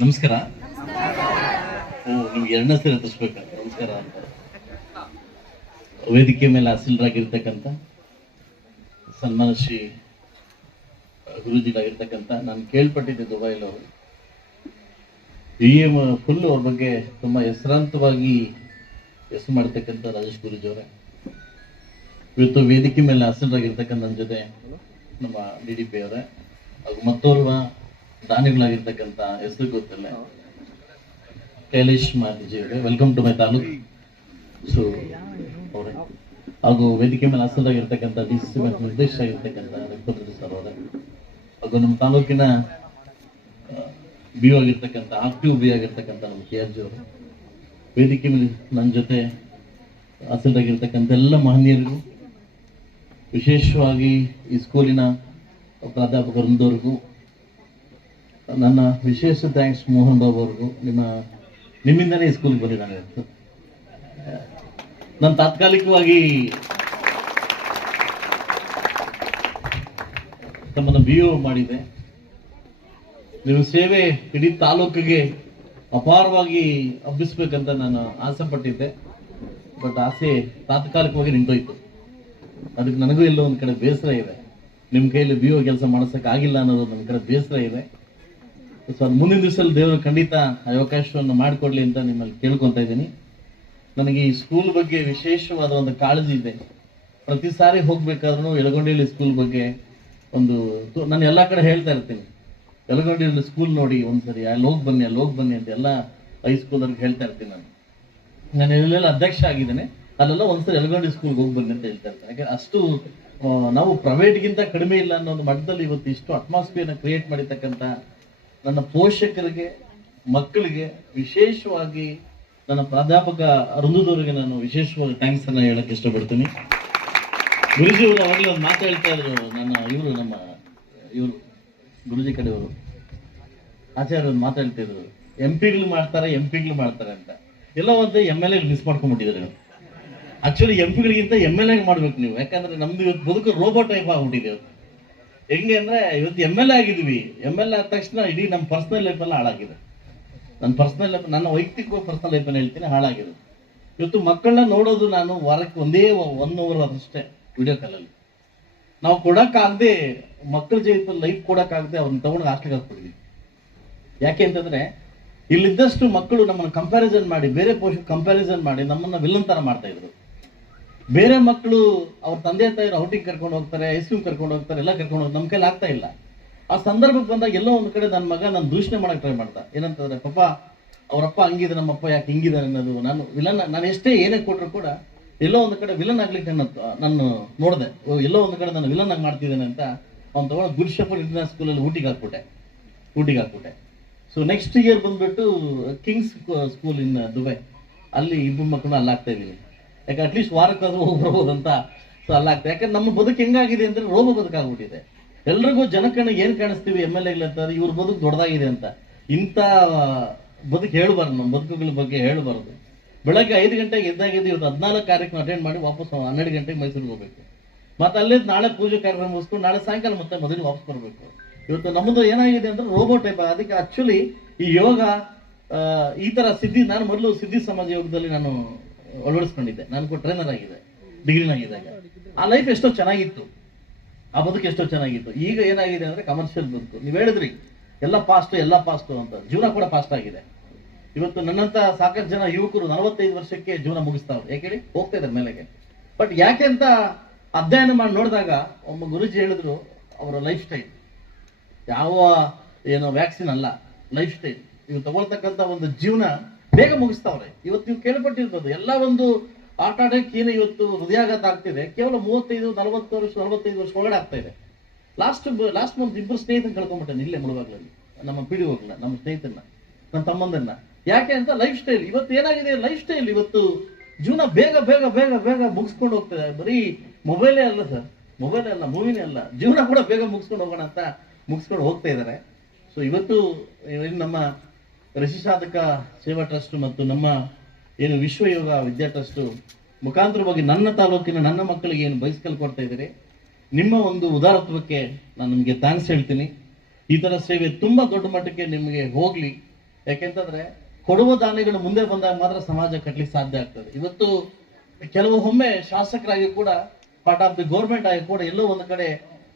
ನಮಸ್ಕಾರ. ಓ, ನಿಮ್ಗೆ ಎರಡನೇ ಸರಿ ತರಿಸ್ಬೇಕ? ನಮಸ್ಕಾರ ಅಂತ. ವೇದಿಕೆ ಮೇಲೆ ಅಸಿಲರಾಗಿರ್ತಕ್ಕಂಥ ಸನ್ಮಾನ ಶ್ರೀ ಗುರುಜಿಲಾಗಿರ್ತಕ್ಕಂಥ ನಾನು ಕೇಳ್ಪಟ್ಟಿದ್ದೆ ದುಬೈಲವರು ಅವರು. ಇ ಎಂ ಫುಲ್ ಅವ್ರ ಬಗ್ಗೆ ತುಂಬ ಹೆಸರಾಂತವಾಗಿ ಹೆಸರು ಮಾಡ್ತಕ್ಕಂಥ ರಾಜೇಶ್ ಗುರುಜಿ ಅವರೇ ಇವತ್ತು ವೇದಿಕೆ ಮೇಲೆ ಅಸಿಲರಾಗಿರ್ತಕ್ಕಂಥ ನನ್ನ ಜೊತೆ ನಮ್ಮ ಡಿ ಡಿ ಪಿ ಅವರೇ. ಹಾಗೂ ಮತ್ತೋರ್ವ ದಾನಿಗಳಾಗಿರ್ತಕ್ಕಂಥ ಹೆಸರು ಗೊತ್ತಿಲ್ಲ? ಕೈಲೇಶ್ ಮಾತಾಜಿ ಅವರೇ welcome to my taluk. So ಅವರೇ, ಹಾಗೂ ವೇದಿಕೆ ಮೇಲೆ ಹಾಸನದಾಗಿರ್ತಕ್ಕಂಥ ಡಿ ಸಿ ಮತ್ತು ನಿರ್ದೇಶಕರಾಗಿರ್ತಕ್ಕಂಥ ರಘುಪತಿ ಸರ್ ಅವರೇ, ಹಾಗೂ ನಮ್ಮ ತಾಲೂಕಿನ ಬಿ ಆಗಿರ್ತಕ್ಕಂಥ ಆಕ್ಟಿವ್ ಬಿ ಆಗಿರ್ತಕ್ಕಂಥ ನಮ್ಮ ಕೆ ಆರ್ ಜಿ ಅವರು, ವೇದಿಕೆ ಮೇಲೆ ನನ್ನ ಜೊತೆ ಹಾಸನದಾಗಿರ್ತಕ್ಕಂಥ ಎಲ್ಲ ಮಹನೀಯರಿಗೂ, ವಿಶೇಷವಾಗಿ ಈ ಸ್ಕೂಲಿನ ಪ್ರಾಧ್ಯಾಪಕ ವೃಂದವ್ರಿಗೂ ನನ್ನ ವಿಶೇಷ ಥ್ಯಾಂಕ್ಸ್ ಮೋಹನ್ ಬಾಬು ಅವ್ರಿಗೂ. ನಿಮ್ಮ ನಿಮ್ಮಿಂದನೇ ಸ್ಕೂಲ್ಗೆ ಬಂದಿದ್ದಾನೆ ಅಂತ ನಾನು ತಾತ್ಕಾಲಿಕವಾಗಿ ತಮ್ಮನ್ನು ಬಿ ಒ ಮಾಡಿದೆ. ನಿಮ್ಮ ಸೇವೆ ಇಡೀ ತಾಲೂಕಿಗೆ ಅಪಾರವಾಗಿ ಹಬ್ಬಿಸ್ಬೇಕಂತ ನಾನು ಆಸೆ ಪಟ್ಟಿದ್ದೆ. ಬಟ್ ಆಸೆ ತಾತ್ಕಾಲಿಕವಾಗಿ ನಿಂತೋಯ್ತು. ಅದಕ್ಕೆ ನನಗೂ ಎಲ್ಲೋ ಒಂದು ಕಡೆ ಬೇಸರ ಇದೆ. ನಿಮ್ಮ ಕೈಯಲ್ಲಿ ಬಿ ಓ ಕೆಲಸ ಮಾಡಿಸೋಕ್ಕಾಗಿಲ್ಲ ಅನ್ನೋದು ನನ್ನ ಕಡೆ ಬೇಸರ ಇದೆ. ಸೊ ಮುಂದಿನ ದಿವಸದಲ್ಲಿ ದೇವರು ಖಂಡಿತ ಅವಕಾಶವನ್ನು ಮಾಡಿಕೊಡ್ಲಿ ಅಂತ ನಿಮ್ಮಲ್ಲಿ ಕೇಳ್ಕೊತಾ ಇದ್ದೀನಿ. ನನಗೆ ಈ ಸ್ಕೂಲ್ ಬಗ್ಗೆ ವಿಶೇಷವಾದ ಒಂದು ಕಾಳಜಿ ಇದೆ. ಪ್ರತಿ ಸಾರಿ ಹೋಗ್ಬೇಕಾದ್ರೂ ಯಲಗೊಂಡಿಯಲ್ಲಿ ಸ್ಕೂಲ್ ಬಗ್ಗೆ ಒಂದು ನಾನು ಎಲ್ಲ ಕಡೆ ಹೇಳ್ತಾ ಇರ್ತೀನಿ. ಯಲಗೊಂಡಿಯಲ್ಲಿ ಸ್ಕೂಲ್ ನೋಡಿ ಒಂದ್ಸರಿ, ಅಲ್ಲಿ ಹೋಗಿ ಬನ್ನಿ, ಅಲ್ಲಿ ಹೋಗಿ ಬನ್ನಿ ಅಂತ ಎಲ್ಲ ಹೈಸ್ಕೂಲರ್ಗೆ ಹೇಳ್ತಾ ಇರ್ತೀನಿ ನಾನು. ನಾನು ಎಲ್ಲೆಲ್ಲ ಅಧ್ಯಕ್ಷ ಆಗಿದ್ದೇನೆ. ಅಲ್ಲೆಲ್ಲ ಒಂದ್ಸರಿ ಎಲಗೊಂಡಿ ಸ್ಕೂಲ್ಗೆ ಹೋಗಿ ಬನ್ನಿ ಅಂತ ಹೇಳ್ತಾ ಇರ್ತೀನಿ. ಯಾಕಂದ್ರೆ ಅಷ್ಟು ನಾವು ಪ್ರೈವೇಟ್ಗಿಂತ ಕಡಿಮೆ ಇಲ್ಲ ಅನ್ನೋ ಒಂದು ಮಟ್ಟದಲ್ಲಿ ಇವತ್ತು ಇಷ್ಟು ಅಟ್ಮಾಸ್ಫಿಯರ್ನ ಕ್ರಿಯೇಟ್ ಮಾಡಿರ್ತಕ್ಕಂಥ ನನ್ನ ಪೋಷಕರಿಗೆ, ಮಕ್ಕಳಿಗೆ ವಿಶೇಷವಾಗಿ ನನ್ನ ಪ್ರಾಧ್ಯಾಪಕ ಅರುಂಧದವರಿಗೆ ನಾನು ವಿಶೇಷವಾಗಿ ಥ್ಯಾಂಕ್ಸ್ ಅನ್ನ ಹೇಳಕ್ ಇಷ್ಟಪಡ್ತೀನಿ. ಗುರುಜಿ ಅವರು ಅವಾಗಲೇ ಒಂದು ಹೇಳ್ತಾ ಇದ್ರು, ನನ್ನ ಇವರು ನಮ್ಮ, ಇವರು ಗುರುಜಿ ಕಡೆಯವರು. ಆಚಾರ್ಯ ಒಂದು ಮಾತು ಹೇಳ್ತಿದ್ರು ಎಂ ಪಿಗಳು ಮಾಡ್ತಾರೆ ಎಂ ಪಿಗಳು ಮಾಡ್ತಾರೆ ಅಂತ. ಎಲ್ಲ ಒಂದು ಎಂ ಎಲ್ ಎ ಮಿಸ್ ಮಾಡ್ಕೊಂಡ್ಬಿಟ್ಟಿದ್ದಾರೆ ಆಕ್ಚುಲಿ ಎಂ ಪಿಗಳಿಗಿಂತ ಎಂ ಎಲ್ ಎಗ್ ಮಾಡ್ಬೇಕು ನೀವು. ಯಾಕಂದ್ರೆ ನಮ್ದು ಇವತ್ತು ಬದುಕು ರೋಬೋ ಟೈಪ್ ಆಗ್ಬಿಟ್ಟಿದೆ ಹೆಂಗೆ ಅಂದರೆ ಇವತ್ತು ಎಂ ಎಲ್ ಎ ಆಗಿದ್ವಿ. ಎಂ ಎಲ್ ಎ ಆದ ತಕ್ಷಣ ಇಡೀ ನಮ್ಮ ಪರ್ಸನಲ್ ಲೈಫ್ ಎಲ್ಲ ಹಾಳಾಗಿದೆ. ನನ್ನ ಪರ್ಸನಲ್ ಲೈಫ್ ನನ್ನ ವೈಯಕ್ತಿಕ ಪರ್ಸನಲ್ ಲೈಫ್ ಹೇಳ್ತೀನಿ, ಹಾಳಾಗಿದೆ. ಇವತ್ತು ಮಕ್ಕಳನ್ನ ನೋಡೋದು ನಾನು ವಾರಕ್ಕೆ ಒಂದೇ ಒನ್ ಅವರ್ ಅದಷ್ಟೇ ವಿಡಿಯೋ ಕಾಲಲ್ಲಿ ನಾವು ಕೊಡೋಕ್ಕಾಗದೆ ಮಕ್ಕಳ ಜೀವಿತ ಲೈಫ್ ಕೊಡಕ್ಕಾಗದೆ ಅವ್ರನ್ನ ತಗೊಂಡು ಹಾಸ್ಟೆಲ್ಗೆ ಹಾಕ್ಬಿಡ್ತೀವಿ ಯಾಕೆ ಅಂತಂದ್ರೆ, ಇಲ್ಲಿದ್ದಷ್ಟು ಮಕ್ಕಳು ನಮ್ಮನ್ನು ಕಂಪ್ಯಾರಿಸನ್ ಮಾಡಿ, ಬೇರೆ ಪೋಷಕ ಕಂಪ್ಯಾರಿಸನ್ ಮಾಡಿ ನಮ್ಮನ್ನ ತರ ಮಾಡ್ತಾ ಇದ್ರು. ಬೇರೆ ಮಕ್ಕಳು ಅವ್ರ ತಂದೆ ತಾಯಿರು ಔಟಿಂಗ್ ಕರ್ಕೊಂಡು ಹೋಗ್ತಾರೆ ಐಸ್ ಕ್ರೀಮ್ ಕರ್ಕೊಂಡು ಹೋಗ್ತಾರೆ, ಎಲ್ಲ ಕರ್ಕೊಂಡು ಹೋಗಿ ನಮ್ಮ ಕೈಲಿ ಆಗ್ತಾ ಇಲ್ಲ. ಆ ಸಂದರ್ಭಕ್ಕೆ ಬಂದಾಗ ಎಲ್ಲೋ ಒಂದು ಕಡೆ ನನ್ನ ಮಗ ನಾನು ದೂಷಣೆ ಮಾಡಕ್ ಟ್ರೈ ಮಾಡ್ತಾ ಏನಂತಂದ್ರೆ ಪಾಪ ಅವರಪ್ಪ ಹಂಗಿದೆ, ನಮ್ಮಪ್ಪ ಯಾಕೆ ಹಿಂಗಿದ್ದಾರೆ ಅನ್ನೋದು ನಾನು ವಿಲನ್ ನಾನು ಎಷ್ಟೇ ಏನೇ ಕೊಟ್ಟರು ಕೂಡ ಎಲ್ಲೋ ಒಂದು ಕಡೆ ವಿಲನ್ ಆಗ್ಲಿಕ್ಕೆ ನನ್ನ ನಾನು ನೋಡಿದೆ. ಎಲ್ಲೋ ಒಂದು ಕಡೆ ನಾನು ವಿಲನ್ ಆಗಿ ಮಾಡ್ತಿದ್ದೇನೆ ಅಂತ ಅವ್ನು ತಗೊಂಡು ಗುಡ್ ಶಫರ್ ಇಂಟರ್ನ್ಯಾಷನಲ್ ಸ್ಕೂಲಲ್ಲಿ ಊಟಿಗೆ ಹಾಕ್ಬಿಟ್ಟೆ. ಊಟಿಗೆ ಹಾಕ್ಬಿಟ್ಟೆ. ಸೊ ನೆಕ್ಸ್ಟ್ ಇಯರ್ ಬಂದ್ಬಿಟ್ಟು ಕಿಂಗ್ಸ್ ಸ್ಕೂಲ್ ಇನ್ ದುಬೈ ಅಲ್ಲಿ ಇಬ್ಬರು ಮಕ್ಕಳು ಅಲ್ಲಾಗ್ತಾ ಇದೀವಿ ಯಾಕೆ ಅಟ್ಲೀಸ್ಟ್ ವಾರಕ್ಕಾದ್ರೂ ಹೋಗಿ ಬರ್ಬೋದು ಅಂತ ಸೊ ಆಗ್ತದೆ ಯಾಕಂದ್ರೆ ನಮ್ಮ ಬದುಕು ಹೆಂಗಾಗಿದೆ ಅಂದ್ರೆ ರೋಗ ಬದುಕಾಗ್ಬಿಟ್ಟಿದೆ ಎಲ್ರಿಗೂ ಜನಕಣ್ಣ ಏನ್ ಕಾಣಿಸ್ತೀವಿ, ಎಂ ಎಲ್ ಎಗ್ಲಂತಾರೆ ಇವ್ರ ಬದುಕು ದೊಡ್ಡದಾಗಿದೆ ಅಂತ. ಇಂಥ ಬದುಕು ಹೇಳ್ಬಾರ್ದು, ನಮ್ಮ ಬದುಕುಗಳ ಬಗ್ಗೆ ಹೇಳ್ಬಾರ್ದು. ಬೆಳಗ್ಗೆ ಐದು ಗಂಟೆಗೆ ಎದ್ದಾಗಿದ್ದು ಇವತ್ತು ಹದಿನಾಲ್ಕು ಕಾರ್ಯಕ್ರಮ ಅಟೆಂಡ್ ಮಾಡಿ ವಾಪಸ್ ಹನ್ನೆರಡು ಗಂಟೆಗೆ ಮೈಸೂರಿಗೆ ಹೋಗ್ಬೇಕು. ಮತ್ತೆ ಅಲ್ಲೇ ನಾಳೆ ಪೂಜೆ ಕಾರ್ಯಕ್ರಮ ಮುಗಿಸ್ಕೊಂಡು ನಾಳೆ ಸಾಯಂಕಾಲ ಮತ್ತೆ ಮದುವೆ ವಾಪಸ್ ಬರಬೇಕು. ಇವತ್ತು ನಮ್ಮದು ಏನಾಗಿದೆ ಅಂದ್ರೆ ರೋಬೋ ಟೈಪ್ ಅದಕ್ಕೆ ಆಕ್ಚುಲಿ ಈ ಯೋಗ ಈ ತರ ಸಿದ್ಧಿ, ನಾನು ಮೊದಲು ಸಿದ್ಧಿ ಸಮಾಜ ಯೋಗದಲ್ಲಿ ನಾನು ಅಳವಡಿಸ್ಕೊಂಡಿದ್ದೆ. ನಾನು ಟ್ರೈನರ್ ಆಗಿದೆ ಡಿಗ್ರಿನಾಗಿದ್ದಾಗ ಆ ಲೈಫ್ ಎಷ್ಟೋ ಚೆನ್ನಾಗಿತ್ತು. ಆ ಬದುಕು ಎಷ್ಟೋ ಚೆನ್ನಾಗಿತ್ತು. ಈಗ ಏನಾಗಿದೆ ಅಂದ್ರೆ ಕಮರ್ಷಿಯಲ್ ಬದುಕು. ನೀವು ಹೇಳಿದ್ರಿ, ಎಲ್ಲ ಪಾಸ್ಟು ಎಲ್ಲ ಪಾಸ್ಟು ಅಂತ. ಜೀವನ ಕೂಡ ಪಾಸ್ಟ್ ಆಗಿದೆ. ಇವತ್ತು ನನ್ನಂತ ಸಾಕಷ್ಟು ಜನ ಯುವಕರು ನಲವತ್ತೈದು ವರ್ಷಕ್ಕೆ ಜೀವನ ಮುಗಿಸ್ತಾವ್ರು. ಯಾಕೆ ಹೇಳಿ? ಹೋಗ್ತಾ ಇದ್ದಾರೆ ಮೇಲೆಗೆ. ಬಟ್ ಯಾಕೆ ಅಂತ ಅಧ್ಯಯನ ಮಾಡಿ ನೋಡಿದಾಗ ಒಬ್ಬ ಗುರುಜಿ ಹೇಳಿದ್ರು, ಅವರ ಲೈಫ್ ಸ್ಟೈಲ್ ಯಾವ, ಏನೋ ವ್ಯಾಕ್ಸಿನ್ ಅಲ್ಲ ಲೈಫ್ ಸ್ಟೈಲ್ ನೀವು ತಗೊಳ್ತಕ್ಕಂಥ ಒಂದು ಜೀವನ ಬೇಗ ಮುಗಿಸ್ತಾವ್ರೆ ಇವತ್ತು ನೀವು ಕೇಳ್ಪಟ್ಟಿರ್ತದೆ ಎಲ್ಲ ಒಂದು ಆಟ ಆಡಕ್ಕೆ ಏನು ಇವತ್ತು ಹೃದಯಾಘಾತ ಆಗ್ತಿದೆ. ಕೇವಲ ಮೂವತ್ತೈದು, ನಲವತ್ತು ವರ್ಷ, ನಲವತ್ತೈದು ವರ್ಷ ಒಳಗಡೆ ಆಗ್ತಾ ಇದೆ. ಲಾಸ್ಟ್ ಲಾಸ್ಟ್ ಮಂತ್ ಇಬ್ಬರು ಸ್ನೇಹಿತನ ಕಳ್ಕೊಂಡ್ಬಿಟ್ಟೆ ಇಲ್ಲೇ ಮುಳುವಾಗ್ಲಲ್ಲಿ ನಮ್ಮ ಪಿಡಿ ಹೋಗ್ಲ, ನಮ್ಮ ಸ್ನೇಹಿತನ ನನ್ನ ತಮ್ಮಂದನ್ನ ಯಾಕೆ ಅಂತ ಲೈಫ್ ಸ್ಟೈಲ್ ಇವತ್ತು ಏನಾಗಿದೆ? ಲೈಫ್ ಸ್ಟೈಲ್ ಇವತ್ತು ಜೀವನ ಬೇಗ ಬೇಗ ಬೇಗ ಬೇಗ ಮುಗಿಸ್ಕೊಂಡು ಹೋಗ್ತದೆ ಬರೀ ಮೊಬೈಲೇ ಅಲ್ಲ ಸರ್ ಮೊಬೈಲೇ ಅಲ್ಲ ಮೂವಿನೇ ಅಲ್ಲ. ಜೀವನ ಕೂಡ ಬೇಗ ಮುಗಿಸ್ಕೊಂಡು ಹೋಗೋಣ ಅಂತ ಮುಗಿಸ್ಕೊಂಡು ಹೋಗ್ತಾ ಇದ್ದಾರೆ. ಸೊ ಇವತ್ತು ನಮ್ಮ ಋಷಿ ಸಾಧಕ ಸೇವಾ ಟ್ರಸ್ಟ್ ಮತ್ತು ನಮ್ಮ ಏನು ವಿಶ್ವ ಯೋಗ ವಿದ್ಯಾ ಟ್ರಸ್ಟ್ ಮುಖಾಂತರವಾಗಿ ನನ್ನ ತಾಲೂಕಿನ ನನ್ನ ಮಕ್ಕಳಿಗೆ ಏನು ಬಯಸ್ಕಲ್ ಕೊಡ್ತಾ ಇದ್ದೀರಿ, ನಿಮ್ಮ ಒಂದು ಉದಾರತ್ವಕ್ಕೆ ನಾನು ನಿಮಗೆ ಥ್ಯಾಂಕ್ಸ್ ಹೇಳ್ತೀನಿ. ಈ ಥರ ಸೇವೆ ತುಂಬ ದೊಡ್ಡ ಮಟ್ಟಕ್ಕೆ ನಿಮಗೆ ಹೋಗಲಿ. ಯಾಕೆಂತಂದರೆ ಕೊಡುವ ದಾನಿಗಳು ಮುಂದೆ ಬಂದಾಗ ಮಾತ್ರ ಸಮಾಜ ಕಟ್ಟಲಿಕ್ಕೆ ಸಾಧ್ಯ ಆಗ್ತದೆ. ಇವತ್ತು ಕೆಲವು ಒಮ್ಮೆ ಶಾಸಕರಾಗಿ ಕೂಡ ಪಾರ್ಟ್ ಆಫ್ ದಿ ಗೌರ್ಮೆಂಟ್ ಆಗಿ ಕೂಡ ಎಲ್ಲೋ ಒಂದು ಕಡೆ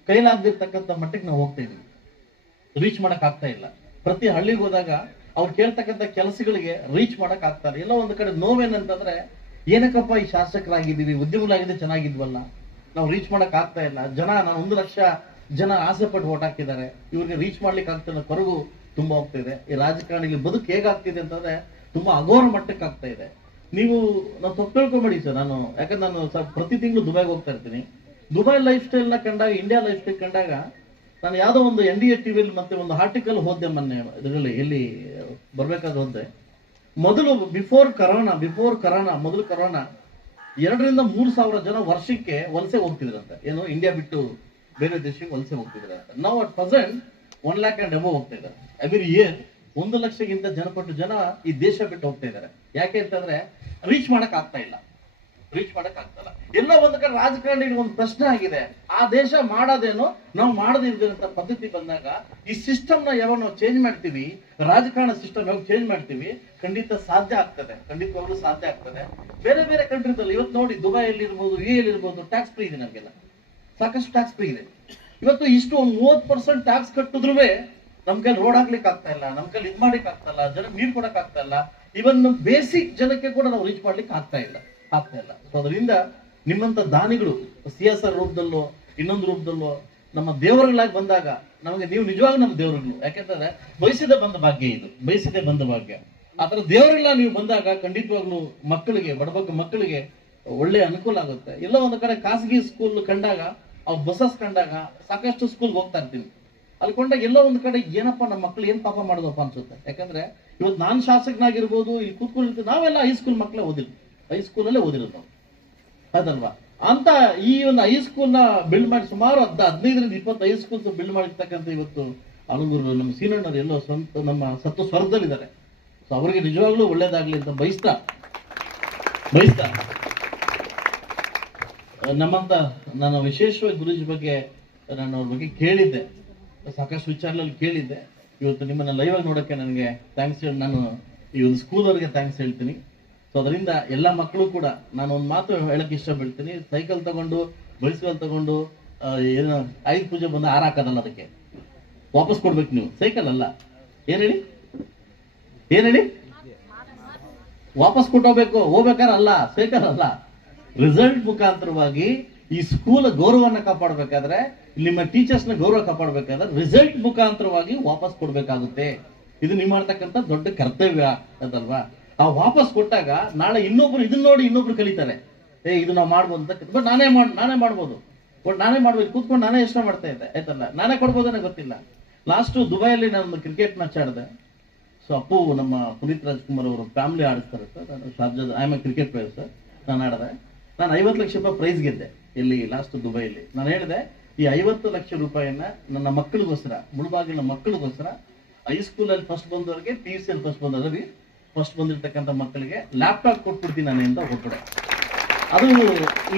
ಕೈಲಾಗದಿರ್ತಕ್ಕಂಥ ಮಟ್ಟಕ್ಕೆ ನಾವು ಹೋಗ್ತಾ ಇದ್ದೀವಿ. ರೀಚ್ ಮಾಡೋಕ್ಕಾಗ್ತಾ ಇಲ್ಲ. ಪ್ರತಿ ಹಳ್ಳಿಗೆ ಹೋದಾಗ ಅವ್ರು ಕೇಳ್ತಕ್ಕಂಥ ಕೆಲಸಗಳಿಗೆ ರೀಚ್ ಮಾಡಕ್ ಆಗ್ತಾರೆ. ಎಲ್ಲೋ ಒಂದು ಕಡೆ ನೋವೇನಂತಂದ್ರೆ, ಏನಕ್ಕಪ್ಪ ಈ ಶಾಸಕರಾಗಿದ್ದೀವಿ ಉದ್ಯಮಗಳಾಗಿದೆ ಚೆನ್ನಾಗಿದ್ವಲ್ಲ, ನಾವು ರೀಚ್ ಮಾಡಕ್ ಆಗ್ತಾ ಇಲ್ಲ. ಜನ, ನಾನು ಒಂದು ಲಕ್ಷ ಜನ ಆಸೆ ಪಟ್ಟು ಓಟ್ ಹಾಕಿದ್ದಾರೆ. ಇವ್ರಿಗೆ ರೀಚ್ ಮಾಡ್ಲಿಕ್ಕೆ ಆಗ್ತಿಲ್ಲ ಕೊರಗು ತುಂಬಾ ಹೋಗ್ತಾ ಇದೆ. ಈ ರಾಜಕಾರಣಿಗೆ ಬದುಕು ಹೇಗಾಗ್ತಿದೆ ಅಂತಂದ್ರೆ, ತುಂಬಾ ಅಘೋರ ಮಟ್ಟಕ್ಕೆ ಆಗ್ತಾ ಇದೆ. ನೀವು ನಾವು ತಪ್ಪು ತಿಳ್ಕೊಬೇಡಿ ಸರ್. ನಾನು, ಯಾಕಂದ್ರೆ ನಾನು ಪ್ರತಿ ತಿಂಗಳು ದುಬೈಗೆ ಹೋಗ್ತಾ ಇರ್ತೀನಿ. ದುಬೈ ಲೈಫ್ ಸ್ಟೈಲ್ನ ಕಂಡಾಗ ಇಂಡಿಯಾ ಲೈಫ್ ಸ್ಟೈಲ್ ಕಂಡಾಗ ನಾನು ಯಾವುದೋ ಒಂದು ಎನ್ ಡಿ ಎ ಟಿವಿಯಲ್ಲಿ ಮತ್ತೆ ಒಂದು ಆರ್ಟಿಕಲ್ ಹೋದೆ ಮೊನ್ನೆ. ಇದರಲ್ಲಿ ಇಲ್ಲಿ ಬರ್ಬೇಕಾದ ಹೋದೆ ಮೊದಲು ಬಿಫೋರ್ ಕರೋನಾ ಬಿಫೋರ್ ಕರೋನಾ ಮೊದಲು ಕರೋನಾ ಎರಡರಿಂದ ಮೂರು ಸಾವಿರ ಜನ ವರ್ಷಕ್ಕೆ ವಲಸೆ ಹೋಗ್ತಿದ್ರಂತೆ. ಏನು ಇಂಡಿಯಾ ಬಿಟ್ಟು ಬೇರೆ ದೇಶಕ್ಕೆ ವಲಸೆ ಹೋಗ್ತಿದ್ರಂತೆ. ನಾವು at present one lakh and above ಹೋಗ್ತಾ ಇದ್ದಾರೆ. ಎವ್ರಿ ಇಯರ್ ಒಂದು ಲಕ್ಷಕ್ಕಿಂತ ಜನಪಟ್ಟು ಜನ ಈ ದೇಶ ಬಿಟ್ಟು ಹೋಗ್ತಾ ಇದ್ದಾರೆ. ಯಾಕೆ ಅಂತಂದ್ರೆ ರೀಚ್ ಮಾಡಕ್ ಆಗ್ತಾ ಇಲ್ಲ. ರೀಚ್ ಮಾಡಕ್ ಆಗ್ತಲ್ಲ. ಎಲ್ಲ ಒಂದು ಕಡೆ ರಾಜಕಾರಣಿಗೆ ಒಂದು ಪ್ರಶ್ನೆ ಆಗಿದೆ. ಆ ದೇಶ ಮಾಡೋದೇನು, ನಾವು ಮಾಡದಿದ್ದಂತ ಪದ್ಧತಿ ಬಂದಾಗ ಈ ಸಿಸ್ಟಮ್ನ ಯಾವಾಗ ನಾವು ಚೇಂಜ್ ಮಾಡ್ತೀವಿ, ರಾಜಕಾರಣ ಸಿಸ್ಟಮ್ ಯಾವಾಗ ಚೇಂಜ್ ಮಾಡ್ತೀವಿ, ಖಂಡಿತ ಸಾಧ್ಯ ಆಗ್ತದೆ. ಖಂಡಿತವಾಗ್ಲೂ ಸಾಧ್ಯ ಆಗ್ತದೆ. ಬೇರೆ ಬೇರೆ ಕಂಟ್ರಿದಲ್ಲಿ ಇವತ್ತು ನೋಡಿ ದುಬೈಯಲ್ಲಿ ಇರ್ಬೋದು ಯು ಇರ್ಬೋದು ಟ್ಯಾಕ್ಸ್ ಫ್ರೀ ಇದೆ ನಮಗೆಲ್ಲ. ಸಾಕಷ್ಟು ಟ್ಯಾಕ್ಸ್ ಫ್ರೀ ಇದೆ. ಇವತ್ತು ಇಷ್ಟು ಒಂದು ಮೂವತ್ತು ಪರ್ಸೆಂಟ್ ಟ್ಯಾಕ್ಸ್ ಕಟ್ಟಿದ್ರು ನಮ್ ಕೈಲಿ ರೋಡ್ ಹಾಕ್ಲಿಕ್ಕೆ ಆಗ್ತಾ ಇಲ್ಲ, ನಮ್ ಕೈಲಿ ಇದ್ ಮಾಡ್ಲಿಕ್ಕೆ ಆಗ್ತಾ ಇಲ್ಲ ಜನ ನೀರು ಕೊಡಕ್ ಆಗ್ತಾ ಇಲ್ಲ. ಇವನ್ ಬೇಸಿಕ್ ಜನಕ್ಕೆ ಕೂಡ ನಾವು ರೀಚ್ ಮಾಡ್ಲಿಕ್ಕೆ ಆಗ್ತಾ ಇಲ್ಲ. ಆಗ್ತಾ ಇಲ್ಲ. ಸೊ ಅದರಿಂದ ನಿಮ್ಮಂತ ದಾನಿಗಳು ಸಿ ಎಸ್ ಆರ್ ರೂಪದಲ್ಲೋ, ಇನ್ನೊಂದು ರೂಪದಲ್ಲೋ, ನಮ್ಮ ದೇವರುಗಳಾಗಿ ಬಂದಾಗ ನಮಗೆ ನೀವು ನಿಜವಾಗ್ಲೂ ನಮ್ಮ ದೇವರುಗಳು. ಯಾಕೆಂತಂದ್ರೆ, ಬಯಸಿದ ಬಂದ ಭಾಗ್ಯ ಇದು. ಬಯಸಿದೆ ಬಂದ ಭಾಗ್ಯ. ಆತರ ದೇವರೆಲ್ಲ ನೀವು ಬಂದಾಗ ಖಂಡಿತವಾಗ್ಲೂ ಮಕ್ಕಳಿಗೆ ಬಡಬಗ್ಗ ಮಕ್ಕಳಿಗೆ ಒಳ್ಳೆ ಅನುಕೂಲ ಆಗುತ್ತೆ. ಎಲ್ಲ ಒಂದು ಕಡೆ ಖಾಸಗಿ ಸ್ಕೂಲ್ ಕಂಡಾಗ ಅವ್ರು ಬಸಸ್ ಕಂಡಾಗ ಸಾಕಷ್ಟು ಸ್ಕೂಲ್ಗೆ ಹೋಗ್ತಾ ಇರ್ತೀನಿ. ಅಲ್ಲಿ ಕೊಂಡಾಗ ಎಲ್ಲೋ ಒಂದು ಕಡೆ ಏನಪ್ಪ ನಮ್ಮ ಮಕ್ಳು ಏನ್ ಪಾಪ ಮಾಡೋದಪ್ಪ ಅನ್ಸುತ್ತೆ. ಯಾಕಂದ್ರೆ, ಇವತ್ತು ನಾನು ಶಾಸಕನಾಗಿರ್ಬೋದು, ಇಲ್ಲಿ ಕೂತ್ಕೊಂಡಿರ್ತೀವಿ, ನಾವೆಲ್ಲ ಹೈಸ್ಕೂಲ್ ಮಕ್ಕಳೇ ಓದಿಲ್ಲ. ಹೈಸ್ಕೂಲಲ್ಲೇ ಓದಿರೋದು ನಾವು. ಅದಲ್ವಾ? ಅಂತ ಈ ಒಂದು ಹೈಸ್ಕೂಲ್ನ ಬಿಲ್ಡ್ ಮಾಡಿ ಸುಮಾರು ಹದ್ ಹದಿನೈದರಿಂದ ಇಪ್ಪತ್ತು ಹೈಸ್ಕೂಲ್ಸ್ ಬಿಲ್ಡ್ ಮಾಡಿರ್ತಕ್ಕಂಥ ಇವತ್ತು ಅಲಗೂರು ನಮ್ಮ ಸೀನಣ್ಣರು ಎಲ್ಲೋ ಸ್ವಂತ ನಮ್ಮ ಸತ್ತು ಸ್ವರ್ಗದಲ್ಲಿದ್ದಾರೆ ಸೊ ಅವರಿಗೆ ನಿಜವಾಗ್ಲೂ ಒಳ್ಳೇದಾಗ್ಲಿ ಅಂತ ಬಯಸ್ತಾ ಬಯಸ್ತಾ, ನಮ್ಮಂತ ನಾನು ವಿಶೇಷವಾಗಿ ಗುರುಜಿ ಬಗ್ಗೆ ನಾನು ಅವ್ರ ಬಗ್ಗೆ ಕೇಳಿದ್ದೆ. ಸಾಕಷ್ಟು ವಿಚಾರಗಳಲ್ಲಿ ಕೇಳಿದ್ದೆ. ಇವತ್ತು ನಿಮ್ಮನ್ನ ಲೈವ್ ಆಗಿ ನೋಡೋಕ್ಕೆ ನನಗೆ ಥ್ಯಾಂಕ್ಸ್ ಹೇಳಿ, ನಾನು ಈ ಒಂದು ಸ್ಕೂಲ್ ಅವರಿಗೆ ಥ್ಯಾಂಕ್ಸ್ ಹೇಳ್ತೀನಿ. ಸೊ ಅದರಿಂದ ಎಲ್ಲ ಮಕ್ಕಳು ಕೂಡ ನಾನು ಒಂದು ಮಾತು ಹೇಳಕ್ ಇಷ್ಟಪಡ್ತೀನಿ. ಸೈಕಲ್ ತಗೊಂಡು ಬೈಸಿಕಲ್ ತಗೊಂಡು ಏನು ಆಯುಧ ಪೂಜೆ ಬಂದು ಆರ ಹಾಕೋದಲ್ಲ ಅದಕ್ಕೆ. ವಾಪಸ್ ಕೊಡ್ಬೇಕು ನೀವು. ಸೈಕಲ್ ಅಲ್ಲ. ಏನ್ ಹೇಳಿ? ಏನ್ ಹೇಳಿ? ವಾಪಸ್ ಕೊಟ್ಟೋಗ್ಬೇಕು. ಹೋಗ್ಬೇಕಾದ್ರೆ ಅಲ್ಲ. ಸೈಕಲ್ ಅಲ್ಲ. ರಿಸಲ್ಟ್ ಮುಖಾಂತರವಾಗಿ ಈ ಸ್ಕೂಲ್ ಗೌರವನ ಕಾಪಾಡಬೇಕಾದ್ರೆ, ನಿಮ್ಮ ಟೀಚರ್ಸ್ನ ಗೌರವ ಕಾಪಾಡಬೇಕಾದ್ರೆ ರಿಸಲ್ಟ್ ಮುಖಾಂತರವಾಗಿ ವಾಪಸ್ ಕೊಡ್ಬೇಕಾಗುತ್ತೆ. ಇದು ನೀವು ಮಾಡ್ತಕ್ಕಂಥ ದೊಡ್ಡ ಕರ್ತವ್ಯ ಅದಲ್ವಾ? ಆ ವಾಪಸ್ ಕೊಟ್ಟಾಗ ನಾಳೆ ಇನ್ನೊಬ್ರು ಇದನ್ನ ನೋಡಿ ಇನ್ನೊಬ್ರು ಕಲಿತಾರೆ. ಏ, ಇದು ನಾವು ಮಾಡ್ಬೋದು ಅಂತ ಬಟ್ ನಾನೇ ಮಾಡ್, ನಾನೇ ಮಾಡ್ಬೋದು. ಬಟ್ ನಾನೇ ಮಾಡ್ಬೇಕು ಕೂತ್ಕೊಂಡು ನಾನೇ ಯೋಚನೆ ಮಾಡ್ತಾ ಇದ್ದೆ. ಆಯ್ತಲ್ಲ ನಾನೇ ಕೊಡ್ಬೋದೇನೋ ಗೊತ್ತಿಲ್ಲ. ಲಾಸ್ಟು ದುಬೈಯಲ್ಲಿ ನಾನು ಕ್ರಿಕೆಟ್ ಮ್ಯಾಚ್ ಆಡಿದೆ. ಸೊ ಅಪ್ಪು ನಮ್ಮ ಪುನೀತ್ ರಾಜ್ಕುಮಾರ್ ಅವರು ಫ್ಯಾಮಿಲಿ ಆಡಿಸ್ತಾರೆ ಸರ್ ನಾನು I am a cricket player sir ನಾನು ಆಡಿದೆ. ನಾನು ಐವತ್ತು ಲಕ್ಷ ರೂಪಾಯಿ ಪ್ರೈಸ್ ಗೆದ್ದೆ ಇಲ್ಲಿ ಲಾಸ್ಟ್ ದುಬೈಲಿ ನಾನು ಹೇಳಿದೆ, ಈ ಐವತ್ತು ಲಕ್ಷ ರೂಪಾಯಿಯನ್ನ ನನ್ನ ಮಕ್ಕಳಿಗೋಸ್ಕರ ಮುಳುಬಾಗಿಲ ಮಕ್ಕಳಿಗೋಸ್ಕರ ಹೈಸ್ಕೂಲಲ್ಲಿ ಫಸ್ಟ್ ಬಂದವರಿಗೆ ಪಿ ಯು ಸಿಯಲ್ಲಿ ಫಸ್ಟ್ ಬಂದವರಿಗೆ ಫಸ್ಟ್ ಬಂದಿರತಕ್ಕಂಥ ಮಕ್ಕಳಿಗೆ ಲ್ಯಾಪ್ಟಾಪ್ ಕೊಟ್ಬಿಡ್ತೀನಿ ನಾನು ಅಂತ ಹೊರಗಡೆ ಅದು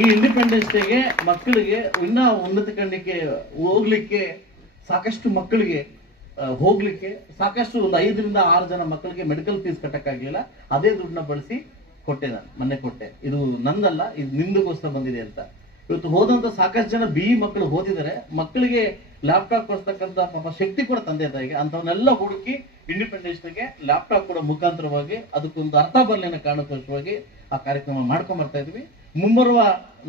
ಈ ಇಂಡಿಪೆಂಡೆನ್ಸ್ ಡೇಗೆ ಮಕ್ಕಳಿಗೆ ಇನ್ನ ಉನ್ನತ ಕಣ್ಣಿಗೆ ಹೋಗ್ಲಿಕ್ಕೆ ಸಾಕಷ್ಟು ಮಕ್ಕಳಿಗೆ ಹೋಗ್ಲಿಕ್ಕೆ ಸಾಕಷ್ಟು ಒಂದು ಐದರಿಂದ ಆರು ಜನ ಮಕ್ಕಳಿಗೆ ಮೆಡಿಕಲ್ ಫೀಸ್ ಕಟ್ಟಕ್ಕಾಗಲಿಲ್ಲ. ಅದೇ ದುಡ್ಡನ್ನ ಬಳಸಿ ಕೊಟ್ಟೆ ನಾನು, ಮೊನ್ನೆ ಕೊಟ್ಟೆ. ಇದು ನಂದಲ್ಲ, ಇದು ನಿಂದಗೋಸ್ಕರ ಬಂದಿದೆ ಅಂತ. ಇವತ್ತು ಹೋದಂತ ಸಾಕಷ್ಟು ಜನ ಬಿ ಮಕ್ಕಳು ಓದಿದರೆ ಮಕ್ಕಳಿಗೆ ಲ್ಯಾಪ್ಟಾಪ್ ಕೊಡ್ತಕ್ಕಂತ ಪಾಪ ಶಕ್ತಿ ಕೂಡ ತಂದೆ ತಾಯಿಗೆ ಅಂತವನ್ನೆಲ್ಲ ಹುಡುಕಿ ಇಂಡಿಪೆಂಡೆನ್ಸ್ ಡೇಗೆ ಲ್ಯಾಪ್ಟಾಪ್ ಕೂಡ ಮುಖಾಂತರವಾಗಿ ಅದಕ್ಕೊಂದು ಅರ್ಥ ಬರಲಿನ ಕಾರಣಕ್ಕೋಸ್ಕರವಾಗಿ ಆ ಕಾರ್ಯಕ್ರಮ ಮಾಡ್ಕೊಂಡ್ ಬರ್ತಾ ಇದ್ವಿ. ಮುಂಬರುವ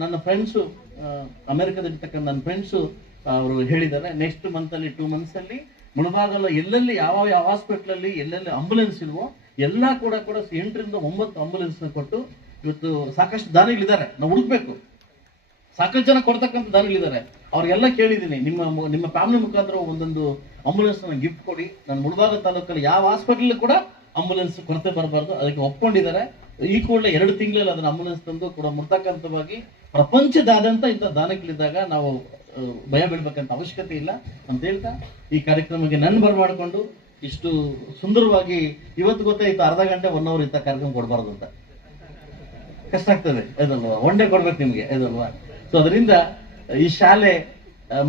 ನನ್ನ ಫ್ರೆಂಡ್ಸು ಅಮೆರಿಕದಲ್ಲಿರ್ತಕ್ಕಂಥ ನನ್ನ ಫ್ರೆಂಡ್ಸು ಅವರು ಹೇಳಿದ್ದಾರೆ ನೆಕ್ಸ್ಟ್ ಮಂತ್ ಅಲ್ಲಿ ಟೂ ಮಂತ್ಸ್ ಅಲ್ಲಿ ಮುಳಬಾಗಲ ಎಲ್ಲೆಲ್ಲಿ ಯಾವ ಯಾವ ಹಾಸ್ಪಿಟಲ್ ಅಲ್ಲಿ ಎಲ್ಲೆಲ್ಲಿ ಆಂಬುಲೆನ್ಸ್ ಇಲ್ವೋ ಎಲ್ಲ ಕೂಡ ಕೂಡ ಎಂಟರಿಂದ ಒಂಬತ್ತು ಆಂಬುಲೆನ್ಸ್ನ ಕೊಟ್ಟು ಇವತ್ತು ಸಾಕಷ್ಟು ದಾರಿಗಳಿದ್ದಾರೆ. ನಾವು ಹುಡುಕ್ಬೇಕು. ಸಾಕಷ್ಟು ಜನ ಕೊಡ್ತಕ್ಕಂಥ ದಾನಿಗಳಿದ್ದಾರೆ ಅವ್ರಿಗೆಲ್ಲ ಕೇಳಿದ್ದೀನಿ. ನಿಮ್ಮ ನಿಮ್ಮ ಫ್ಯಾಮಿಲಿ ಮುಖಾಂತರ ಒಂದೊಂದು ಆಂಬುಲೆನ್ಸ್ ಗಿಫ್ಟ್ ಕೊಡಿ. ನಾನು ಮುಳಬಾಗ ತಾಲೂಕಲ್ಲಿ ಯಾವ ಹಾಸ್ಪಿಟಲ್ ಕೂಡ ಆಂಬುಲೆನ್ಸ್ ಕೊರತೆ ಬರಬಾರ್ದು. ಅದಕ್ಕೆ ಒಪ್ಕೊಂಡಿದ್ದಾರೆ. ಈ ಕೂಡಲೇ ಎರಡು ತಿಂಗಳಲ್ಲಿ ಅದನ್ನ ಆಂಬುಲೆನ್ಸ್ ತಂದು ಕೂಡ ಮುರ್ತಕ್ಕಂಥವಾಗಿ ಪ್ರಪಂಚದಾದ್ಯಂತ ಇಂಥ ದಾನಗಳಿದ್ದಾಗ ನಾವು ಭಯ ಬೀಳ್ಬೇಕಂತ ಅವಶ್ಯಕತೆ ಇಲ್ಲ ಅಂತ ಹೇಳ್ತಾ, ಈ ಕಾರ್ಯಕ್ರಮಕ್ಕೆ ನನ್ನ ಬರಮಾಡಿಕೊಂಡು ಇಷ್ಟು ಸುಂದರವಾಗಿ ಇವತ್ತು ಗೊತ್ತಾಯ್ತು ಅರ್ಧ ಗಂಟೆ ಒನ್ ಅವರ್ ಇಂಥ ಕಾರ್ಯಕ್ರಮ ಕೊಡಬಾರ್ದು ಅಂತ. ಕಷ್ಟ ಆಗ್ತದೆ ಅದಲ್ವಾ ಒನ್ ಡೇ ಕೊಡ್ಬೇಕು ನಿಮ್ಗೆ ಅದಲ್ವಾ ಸೊ ಅದರಿಂದ ಈ ಶಾಲೆ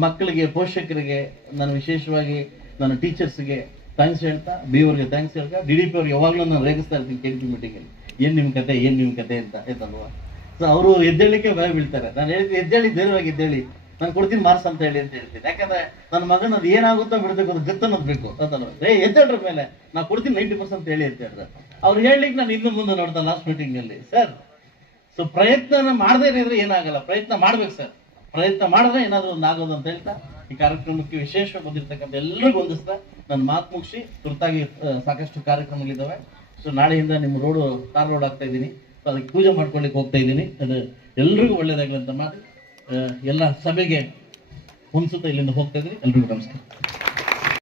ಮಕ್ಕಳಿಗೆ, ಪೋಷಕರಿಗೆ ನಾನು ವಿಶೇಷವಾಗಿ ನನ್ನ ಟೀಚರ್ಸ್ಗೆ ಥ್ಯಾಂಕ್ಸ್ ಹೇಳ್ತಾ ಬಿ ಅವ್ರಿಗೆ ಥ್ಯಾಂಕ್ಸ್ ಹೇಳ್ತಾ ಡಿ ಡಿ ಪಿ ಅವ್ರಿಗೆ ಯಾವಾಗಲೂ ನಾನು ರೇಗಿಸ್ತಾ ಇರ್ತೀನಿ ಕೆ ಡಿ ಪಿ ಮೀಟಿಂಗಲ್ಲಿ ಏನು ನಿಮ್ಮ ಕತೆ, ಏನು ನಿಮ್ಮ ಕತೆ ಅಂತ, ಆಯ್ತಲ್ವಾ? ಸೊ ಅವರು ಎದ್ದೇಳಿಕೆ ಭಯ ಬೀಳ್ತಾರೆ. ನಾನು ಹೇಳ್ತೀನಿ ಎದ್ದೇಳಿ, ಧೈರ್ಯವಾಗಿ ಎದ್ದೇಳಿ. ನಾನು ಕೊಡ್ತೀನಿ ಮಾರ್ಕ್ಸ್ ಅಂತ ಹೇಳಿ ಅಂತ ಹೇಳ್ತೀನಿ. ಯಾಕಂದ್ರೆ ನನ್ನ ಮಗನ ಅದು ಏನಾಗುತ್ತೋ ಬಿಡಬೇಕು, ಅದು ಗತ್ತನ್ನೋದು ಬೇಕು. ಅಂತಲ್ವ ಏ, ಎದ್ದೇಳ್ರ ಮೇಲೆ. ನಾ ಕೊಡ್ತೀನಿ ನೈಂಟಿ ಪರ್ಸೆಂಟ್ ಹೇಳಿ ಅಂತ ಹೇಳಿದ್ರೆ ಅವ್ರು ಹೇಳಲಿಕ್ಕೆ ನಾನು ಇನ್ನು ಮುಂದೆ ನೋಡ್ತಾ ಲಾಸ್ಟ್ ಮೀಟಿಂಗಲ್ಲಿ ಸರ್ ಸೊ ಪ್ರಯತ್ನ ಮಾಡದೇ ಇದ್ರೆ ಏನಾಗಲ್ಲ. ಪ್ರಯತ್ನ ಮಾಡ್ಬೇಕು ಸರ್ ಪ್ರಯತ್ನ ಮಾಡಿದ್ರೆ ಏನಾದ್ರೂ ಒಂದು ಆಗೋದು ಅಂತ ಹೇಳ್ತಾ, ಈ ಕಾರ್ಯಕ್ರಮಕ್ಕೆ ವಿಶೇಷ ಬಂದಿರತಕ್ಕಂಥ ಎಲ್ಲರಿಗೂ ಹೊಂದಿಸ್ತಾ ನನ್ನ ಮಾತು ಮುಗಿಸಿ, ತುರ್ತಾಗಿ ಸಾಕಷ್ಟು ಕಾರ್ಯಕ್ರಮಗಳಿದ್ದಾವೆ ಸೊ ನಾಳೆಯಿಂದ ನಿಮ್ಮ ರೋಡು ತಾರ್ ರೋಡ್ ಆಗ್ತಾ ಇದ್ದೀನಿ. ಅದಕ್ಕೆ ಪೂಜೆ ಮಾಡ್ಕೊಳ್ಳಿಕ್ಕೆ ಹೋಗ್ತಾ ಇದ್ದೀನಿ. ಅದು ಎಲ್ರಿಗೂ ಒಳ್ಳೇದಾಗಲಿ ಅಂತ ಮಾಡಿ ಎಲ್ಲ ಸಭೆಗೆ ಹೊಂದಿಸುತ್ತಾ ಇಲ್ಲಿಂದ ಹೋಗ್ತಾ ಇದ್ದೀನಿ. ಎಲ್ರಿಗೂ ನಮಸ್ಕಾರ.